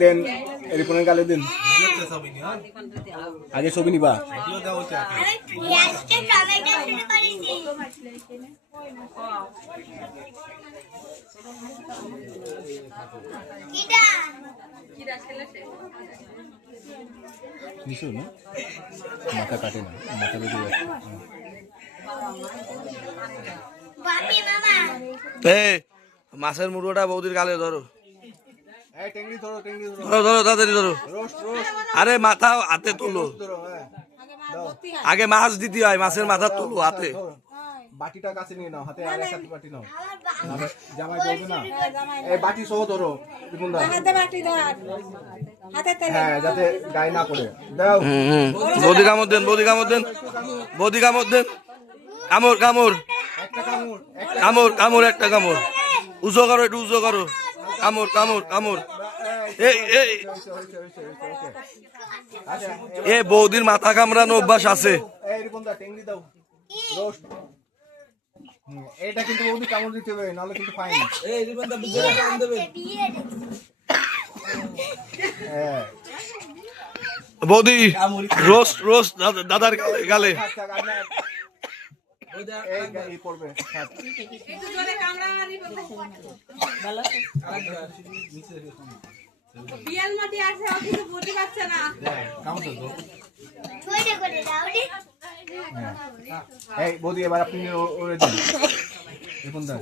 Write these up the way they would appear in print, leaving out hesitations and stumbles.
দেন রিপনের গালে দেন আগে ছবি নিবা না মাথা কাটে না মাথা বেঁধে মাছের মুড়োটা বৌদির গালে ধরো ধরো ধরো তাড়াতাড়ি ধরো আরে মাথা হাতে তুলো আগে মাছ দিতে হয় মাছের মাথা তুলো হাতে বাটিটা কাছে নিয়ে নাও হাতে আর একটা বাটি নাও জামাই বলবো না এই বাটি সহ ধরো হাতে বাটি ধর হাতে তেল হ্যাঁ যাতে গায়ে না পড়ে দাও বৌদি কামড় দেন বৌদি কামড় দেন বৌদি কামড় দেন কামড় কামড় একটা কামড় কামড় কামড় একটা কামড় উজো করো একটু উজো করো কামড় কামড় কামড় এ বৌদির মাথা কামড়ানো অভ্যাস আছে এইরকম দা টেংরি দাও রোস্ট এটা কিন্তু বৌদি কামড় দিতে হবে নাহলে কিন্তু ফাইন এই রিবন দা বুঝে কামড় দেবে বৌদি রোস্ট রোস্ট দাদার গালে এই পড়বে একটু জোরে কামড়ানি ভালো বিয়াল মাটি আছে আর কিছু বলতে পারছে না কামড় দাও ছোট করে দাও রে এই বৌদি এবার আপনি ওরে দিন রিপন দা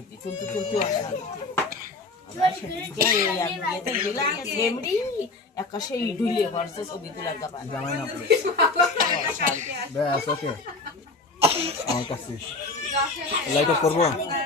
জামাই না পড়ে ব্যাস ওকে আমার কাছে লাইট অফ করবো